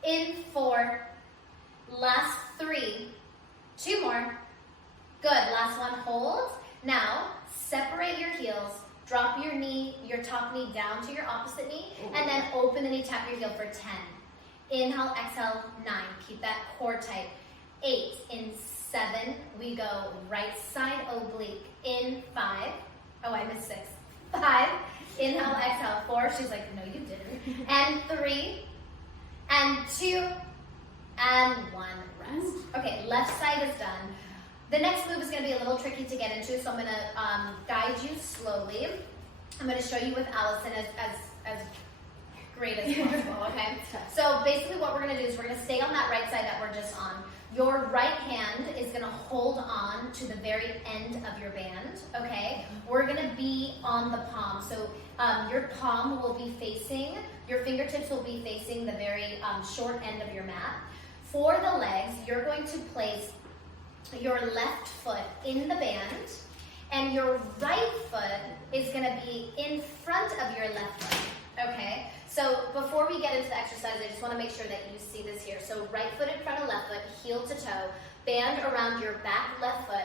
in 4, last 3, 2 more. Good, last one, hold. Now, separate your heels, drop your knee, your top knee down to your opposite knee, and then open the knee, tap your heel for 10. Inhale, exhale, 9. Keep that core tight. 8, in 7, we go right side oblique. In 5, oh, I missed 6. 5, inhale, exhale, 4, she's like, no, you didn't. And 3, and 2, and 1, rest. Okay, left side is done. The next move is gonna be a little tricky to get into, so I'm gonna guide you slowly. I'm gonna show you with Allison as great as possible, okay? So basically what we're gonna do is we're gonna stay on that right side that we're just on. Your right hand is gonna hold on to the very end of your band, okay? We're gonna be on the palm. So your palm will be facing, your fingertips will be facing the very short end of your mat. For the legs, you're going to place your left foot in the band, and your right foot is gonna be in front of your left foot, okay? So before we get into the exercise, I just want to make sure that you see this here. So right foot in front of left foot, heel to toe, band around your back left foot.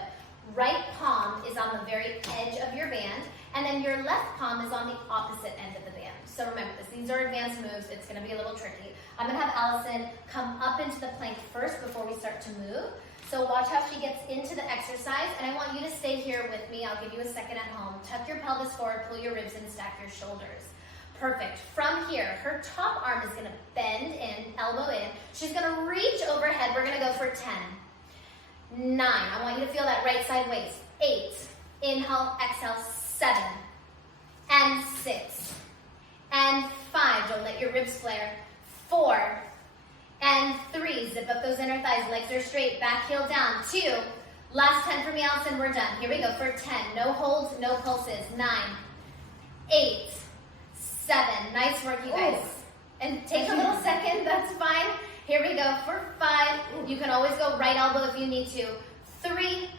Right palm is on the very edge of your band, and then your left palm is on the opposite end of the band. So remember this, these are advanced moves. It's going to be a little tricky. I'm going to have Allison come up into the plank first before we start to move. So watch how she gets into the exercise, and I want you to stay here with me. I'll give you a second at home. Tuck your pelvis forward, pull your ribs in, stack your shoulders. Perfect. From here, her top arm is going to bend in, elbow in. She's going to reach overhead. We're going to go for 10, 9. I want you to feel that right side waist. 8. Inhale, exhale, 7. And 6. And 5. Don't let your ribs flare. 4. And 3. Zip up those inner thighs. Legs are straight. Back heel down. 2. Last 10 for me, Allison. We're done. Here we go for 10. No holds, no pulses. 9. 8. 7. Nice work, you guys. And take a little second, that's fine. Here we go for 5. You can always go right elbow if you need to. 3,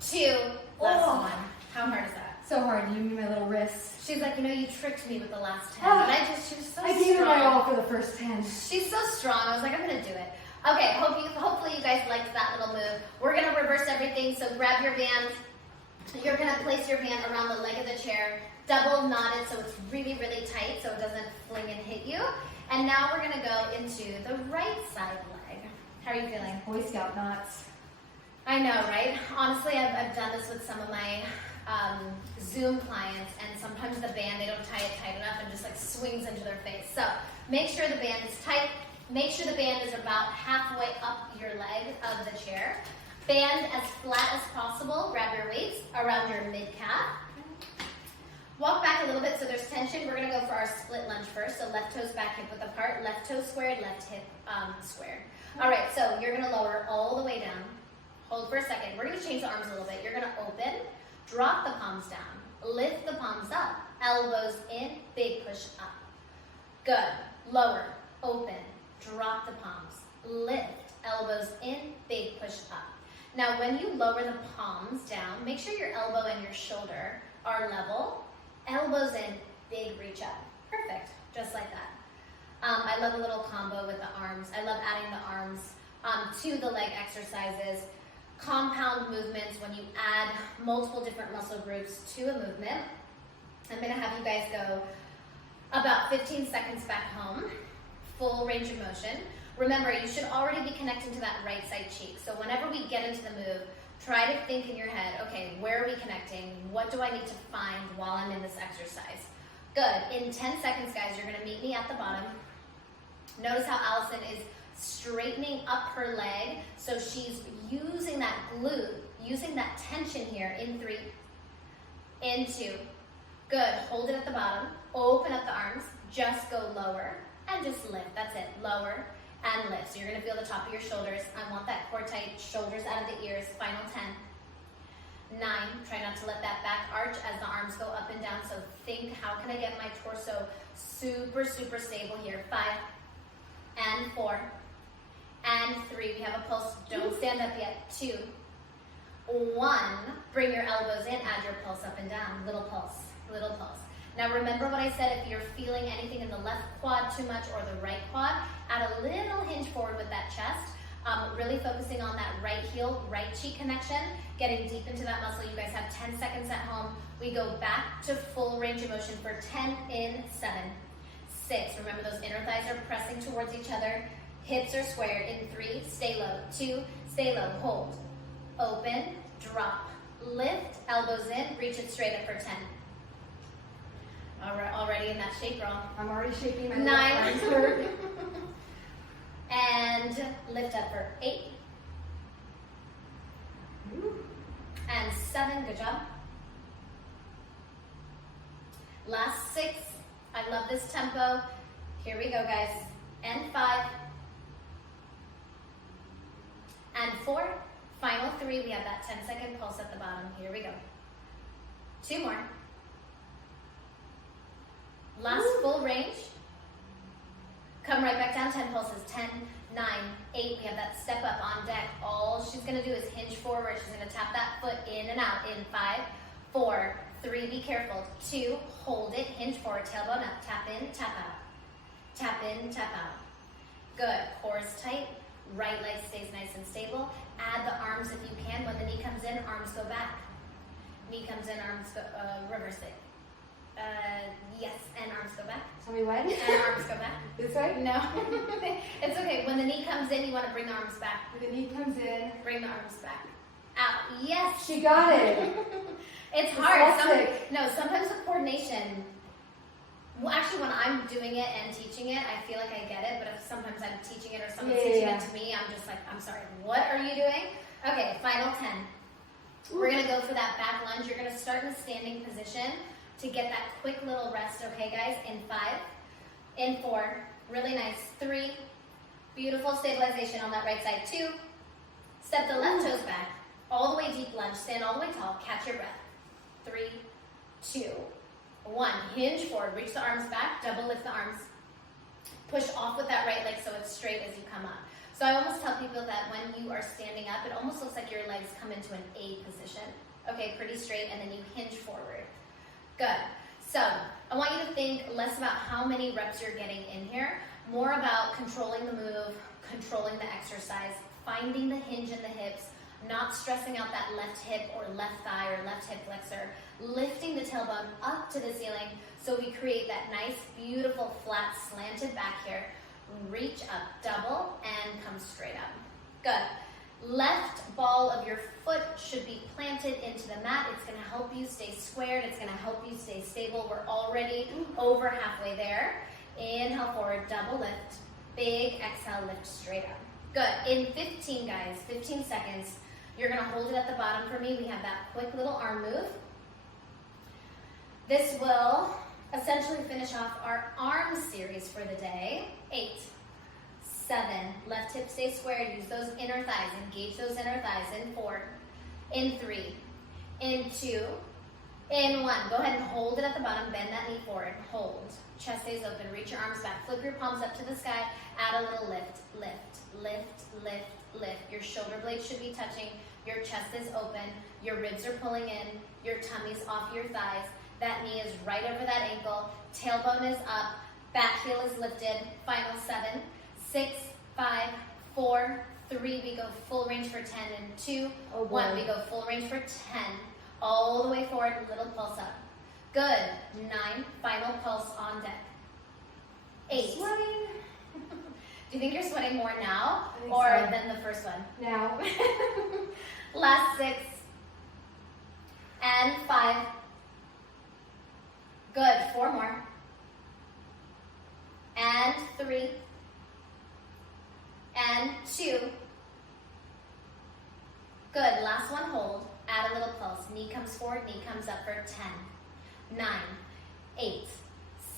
2, last one. How hard is that? So hard. You need my little wrists. She's like, you trucked me with the last 10. But she was so I gave it strong. my all for the first 10. She's so strong. I was like, I'm gonna do it. Okay, hopefully you guys liked that little move. We're gonna reverse everything, so grab your band. You're gonna place your band around the leg of the chair, double knotted so it's really, really tight so it doesn't fling and hit you. And now we're gonna go into the right side leg. How are you feeling? Boy Scout knots. I know, right? Honestly, I've done this with some of my Zoom clients, and sometimes the band, they don't tie it tight enough and just like swings into their face. So make sure the band is tight. Make sure the band is about halfway up your leg of the chair. Band as flat as possible. Grab your weights around your mid-calf. Walk back a little bit so there's tension. We're going to go for our split lunge first. So left toes back, hip width apart. Left toe squared, left hip squared. All right, so you're going to lower all the way down. Hold for a second. We're going to change the arms a little bit. You're going to open, drop the palms down, lift the palms up, elbows in, big push up. Good. Lower, open, drop the palms, lift, elbows in, big push up. Now when you lower the palms down, make sure your elbow and your shoulder are level. Elbows in, big reach up. Perfect, just like that. I love a little combo with the arms. I love adding the arms to the leg exercises. Compound movements when you add multiple different muscle groups to a movement. I'm gonna have you guys go about 15 seconds back home, full range of motion. Remember, you should already be connecting to that right side cheek. So whenever we get into the move, try to think in your head, okay, where are we connecting? What do I need to find while I'm in this exercise? Good. In 10 seconds, guys, you're gonna meet me at the bottom. Notice how Allison is straightening up her leg. So she's using that glute, using that tension here in 3, in 2. Good. Hold it at the bottom. Open up the arms. Just go lower and just lift. That's it. Lower and lift. So you're going to feel the top of your shoulders. I want that core tight, shoulders out of the ears. Final 10. 9. Try not to let that back arch as the arms go up and down. So think, how can I get my torso super, super stable here? 5 and 4 and 3. We have a pulse. Don't stand up yet. 2, 1. Bring your elbows in. Add your pulse up and down. Little pulse. Little pulse. Now remember what I said, if you're feeling anything in the left quad too much or the right quad, add a little hinge forward with that chest, really focusing on that right heel, right cheek connection, getting deep into that muscle. You guys have 10 seconds at home. We go back to full range of motion for 10 in 7, 6. Remember those inner thighs are pressing towards each other. Hips are squared in 3, stay low. 2, stay low, hold. Open, drop, lift, elbows in, reach it straight up for 10. Already in that shape, girl. I'm already shaking my 9. arms hurt. And lift up for 8. And 7, good job. Last 6. I love this tempo. Here we go, guys. And 5. And 4. Final 3. We have that 10-second pulse at the bottom. Here we go. 2 more. Last full range. Come right back down, 10 pulses. 10, 9, 8. We have that step up on deck. All she's going to do is hinge forward. She's going to tap that foot in and out in 5, 4, 3. Be careful. 2, hold it. Hinge forward, tailbone up. Tap in, tap out. Tap in, tap out. Good. Core is tight. Right leg stays nice and stable. Add the arms if you can. When the knee comes in, arms go back. Knee comes in, arms go, reverse it. Yes, and arms go back. Tell me when? And arms go back. This way? No. It's okay. When the knee comes in, you want to bring the arms back. When the knee comes in. Bring the arms back. Out. Yes. She got it. It's hard. Dyslexic. Sometimes the coordination. Well, actually, when I'm doing it and teaching it, I feel like I get it. But if sometimes I'm teaching it or someone's teaching it to me, I'm just like, I'm sorry, what are you doing? Okay, final 10. We're going to go for that back lunge. You're going to start in a standing position to get that quick little rest, okay, guys? In 5, in 4, really nice. 3, beautiful stabilization on that right side. 2, step the left toes back, all the way deep lunge, stand all the way tall, catch your breath. 3, 2, 1, hinge forward, reach the arms back, double lift the arms. Push off with that right leg so it's straight as you come up. So I almost tell people that when you are standing up, it almost looks like your legs come into an A position. Okay, pretty straight, and then you hinge forward. Good. So I want you to think less about how many reps you're getting in here, more about controlling the move, controlling the exercise, finding the hinge in the hips, not stressing out that left hip or left thigh or left hip flexor, lifting the tailbone up to the ceiling so we create that nice, beautiful, flat, slanted back here. Reach up, double, and come straight up. Good. Left ball of your foot should be planted into the mat. It's going to help you stay squared. It's going to help you stay stable. We're already over halfway there. Inhale forward, double lift. Big exhale, lift straight up. Good. In 15, guys, 15 seconds, you're going to hold it at the bottom for me. We have that quick little arm move. This will essentially finish off our arm series for the day. 8, 7, left hip stay squared. Use those inner thighs. Engage those inner thighs. In 4, in 3, in 2, in 1. Go ahead and hold it at the bottom. Bend that knee forward. Hold. Chest stays open. Reach your arms back. Flip your palms up to the sky. Add a little lift, lift, lift, lift, lift. Your shoulder blades should be touching. Your chest is open. Your ribs are pulling in. Your tummy's off your thighs. That knee is right over that ankle. Tailbone is up. Back heel is lifted. Final 7, 6, 5, 4, 3. We go full range for 10. And 2, 1. We go full range for 10. All the way forward. Little pulse up. Good. 9. Final pulse on deck. 8. Sweating. Do you think you're sweating more now so. than the first one? Now. Last 6. And 5. Good. 4 more. And 3. And 2. Good. Last one, hold. Add a little pulse. Knee comes forward, knee comes up for 10, 9, 8,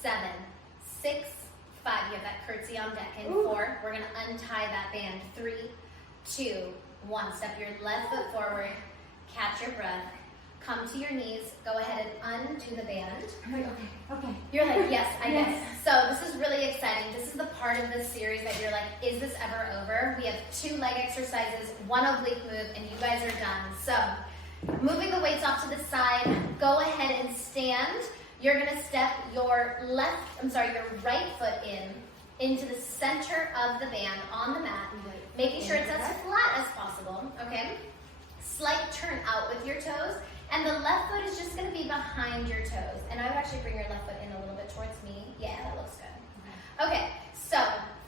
7, 6, 5. You have that curtsy on deck. In 4, we're going to untie that band. 3, 2, 1. Step your left foot forward. Catch your breath. Come to your knees. Go ahead and undo the band. I'm like, okay. You're like, yes, I Yes. guess. So this is really exciting. This is the part of this series that you're like, is this ever over? We have 2 leg exercises, 1 oblique move, and you guys are done. So moving the weights off to the side, go ahead and stand. You're gonna step your right foot into the center of the band on the mat, making sure it's as flat as possible, okay? Slight turn out with your toes. And the left foot is just going to be behind your toes. And I would actually bring your left foot in a little bit towards me. Yeah, that looks good. Okay, so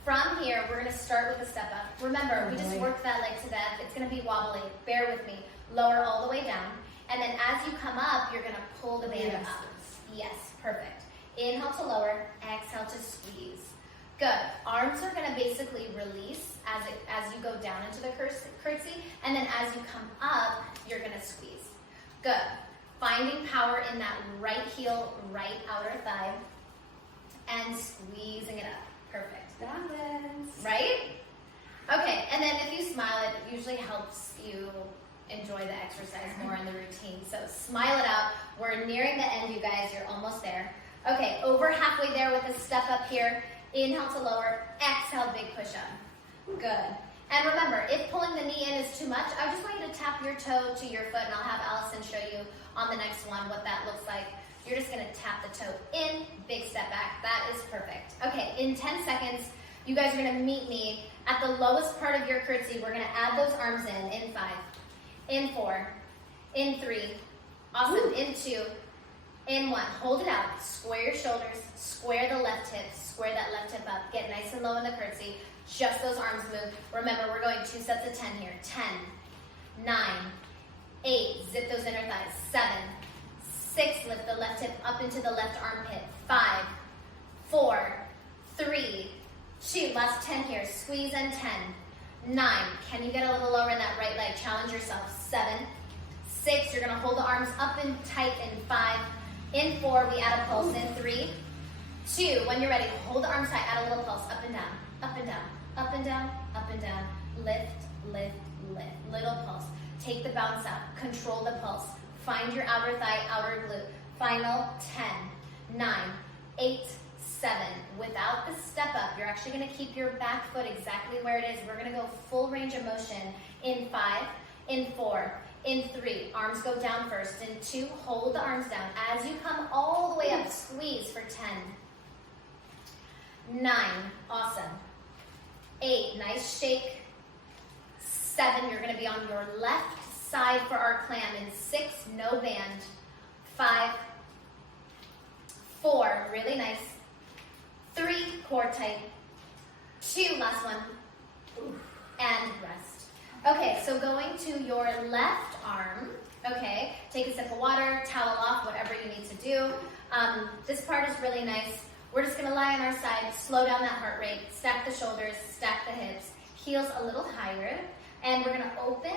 from here, we're going to start with a step up. Remember, we just worked that leg to death. It's going to be wobbly. Bear with me. Lower all the way down. And then as you come up, you're going to pull the band up. Yes, perfect. Inhale to lower. Exhale to squeeze. Good. Arms are going to basically release as you go down into the curtsy. And then as you come up, you're going to squeeze. Good. Finding power in that right heel, right outer thigh, and squeezing it up. Perfect. Balance. Right? Okay, and then if you smile, it usually helps you enjoy the exercise more in the routine. So smile it out. We're nearing the end, you guys. You're almost there. Okay, over halfway there with a step up here. Inhale to lower. Exhale, big push up. Good. And remember, if pulling the knee in is too much, I just want you to tap your toe to your foot, and I'll have Allison show you on the next one what that looks like. You're just going to tap the toe in, big step back. That is perfect. Okay, in 10 seconds, you guys are going to meet me at the lowest part of your curtsy. We're going to add those arms in 5, in 4, in 3, awesome, in 2, in 1. Hold it out. Square your shoulders, square the left hip, square that left hip up. Get nice and low in the curtsy. Just those arms move. Remember, we're going 2 sets of 10 here. 10, 9, 8. Zip those inner thighs. 7, 6. Lift the left hip up into the left armpit. 5, 4, 3, 2. Last 10 here. Squeeze and 10, 9. Can you get a little lower in that right leg? Challenge yourself. 7, 6. You're going to hold the arms up and tight in 5. In 4, we add a pulse. In 3, 2. When you're ready, hold the arms tight. Add a little pulse. Up and down. Up and down, up and down, up and down. Lift, lift, lift. Little pulse. Take the bounce out. Control the pulse. Find your outer thigh, outer glute. Final 10, 9, 8, 7. Without the step up, you're actually gonna keep your back foot exactly where it is. We're gonna go full range of motion in 5, in 4, in 3. Arms go down first. In 2, hold the arms down. As you come all the way up, squeeze for 10. 9, awesome. 8, nice shake. 7, you're gonna be on your left side for our clam. In 6, no band. 5, 4, really nice. 3, core tight. 2, last one. And rest. Okay, so going to your left arm, okay, take a sip of water, towel off, whatever you need to do. This part is really nice. We're just gonna lie on our side, slow down that heart rate, stack the shoulders, stack the hips, heels a little higher, and we're gonna open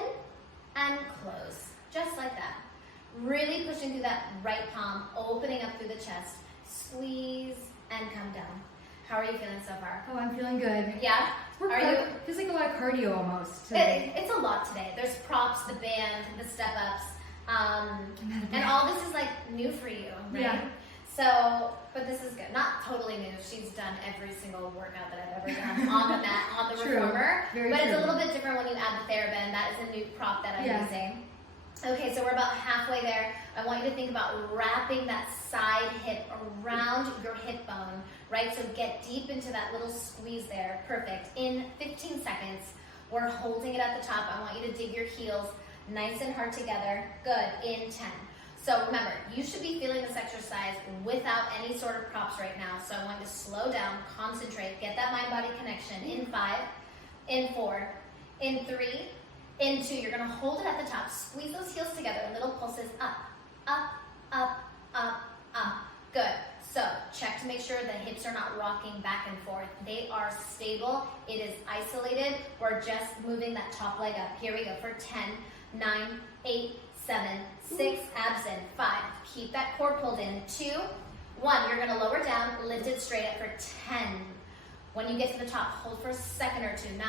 and close, just like that. Really pushing through that right palm, opening up through the chest, squeeze and come down. How are you feeling so far? Oh, I'm feeling good. Yeah? Are you? Feels like a lot of cardio almost. It's a lot today. There's props, the band, the step ups, and all this is like new for you, right? Yeah. So, but this is good. Not totally new. She's done every single workout that I've ever done on the mat, on the True. reformer. Very but true. it's a little bit different when you add the TheraBand. That is a new prop that I'm using. Okay, so we're about halfway there. I want you to think about wrapping that side hip around your hip bone, right? So get deep into that little squeeze there. Perfect. In 15 seconds, we're holding it at the top. I want you to dig your heels nice and hard together. Good. In 10. So remember, you should be feeling this exercise without any sort of props right now. So I want you to slow down, concentrate, get that mind-body connection. In 5, in 4, in 3, in 2. You're gonna hold it at the top. Squeeze those heels together. Little pulses up, up, up, up, up. Good. So check to make sure the hips are not rocking back and forth. They are stable. It is isolated. We're just moving that top leg up. Here we go for 10, 9, 8, 7, 6, abs in, 5. Keep that core pulled in. 2, 1. You're gonna lower down, lift it straight up for 10. When you get to the top, hold for a second or 2. 9,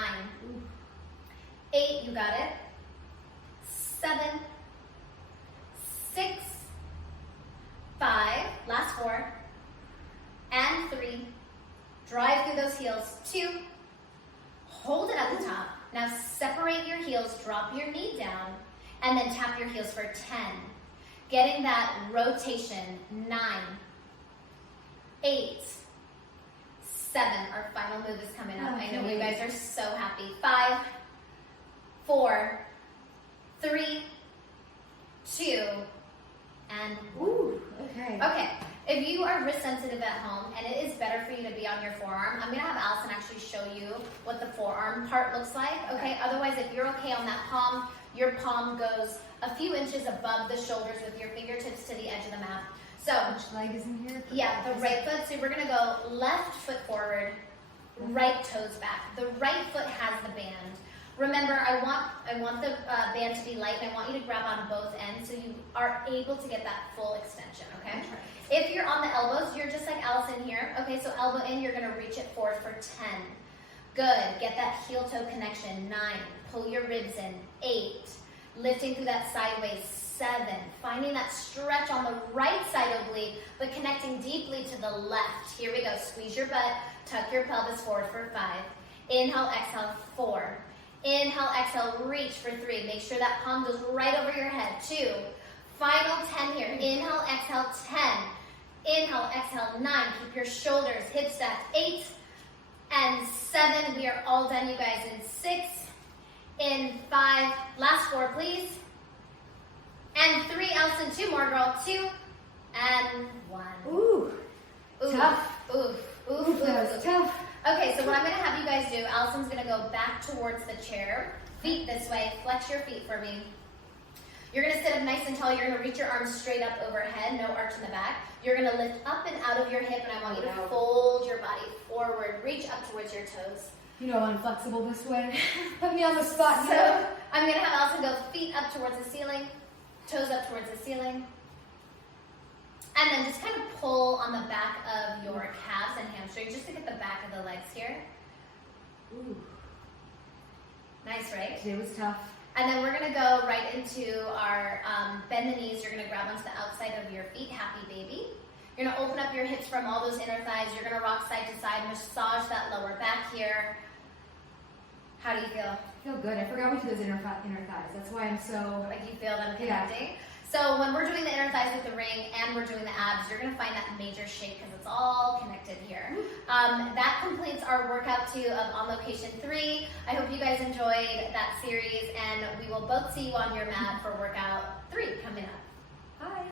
8, you got it. 7, 6, 5, last 4, and 3. Drive through those heels. 2, hold it at the top. Now separate your heels, drop your knee down, and then tap your heels for 10. Getting that rotation. 9, 8, 7. Our final move is coming up. I know you guys are so happy. 5, 4, 3, 2, and Ooh, okay. okay. If you are wrist sensitive at home and it is better for you to be on your forearm, I'm gonna have Allison actually show you what the forearm part looks like, okay? Otherwise, if you're okay on that palm, your palm goes a few inches above the shoulders with your fingertips to the edge of the mat. So, Which leg is in here? yeah, the right foot. So we're gonna go left foot forward, right toes back. The right foot has the band. Remember, I want the band to be light, and I want you to grab on both ends so you are able to get that full extension, okay? If you're on the elbows, you're just like Allison here. Okay, so elbow in, you're gonna reach it forward for 10. Good, get that heel toe connection. 9, pull your ribs in. 8, lifting through that sideways. 7, finding that stretch on the right side oblique, but connecting deeply to the left. Here we go, squeeze your butt, tuck your pelvis forward for 5. Inhale, exhale, 4. Inhale, exhale, reach for 3. Make sure that palm goes right over your head. 2. Final 10 here. Inhale, exhale, 10. Inhale, exhale, 9. Keep your shoulders, hips stacked. 8 and 7. We are all done, you guys. In 6, in 5. Last 4, please. And 3, Allison. 2 more, girl. 2 and 1. Ooh, Ooh. tough. Ooh. Ooh. Ooh, that was tough. Okay, so what I'm going to have you guys do, Allison's going to go back towards the chair, feet this way, flex your feet for me. You're going to sit up nice and tall. You're going to reach your arms straight up overhead, no arch in the back. You're going to lift up and out of your hip, and I want you to fold your body forward, reach up towards your toes. You know I'm flexible this way. Put me on the spot So here. I'm going to have Allison go feet up towards the ceiling, toes up towards the ceiling. And then just kind of pull on the back of your calves and hamstrings, just to get the back of the legs here. Ooh, Nice, right? today was tough. And then we're gonna go right into our bend the knees. You're gonna grab onto the outside of your feet, happy baby. You're gonna open up your hips from all those inner thighs. You're gonna rock side to side, massage that lower back here. How do you feel? I feel good. I forgot we do those inner thighs. That's why I'm so. Like you feel them Yeah. connecting? So when we're doing the inner thighs with the ring and we're doing the abs, you're gonna find that major shake because it's all connected here. That completes our workout 2 of On Location 3. I hope you guys enjoyed that series and we will both see you on your mat for workout 3.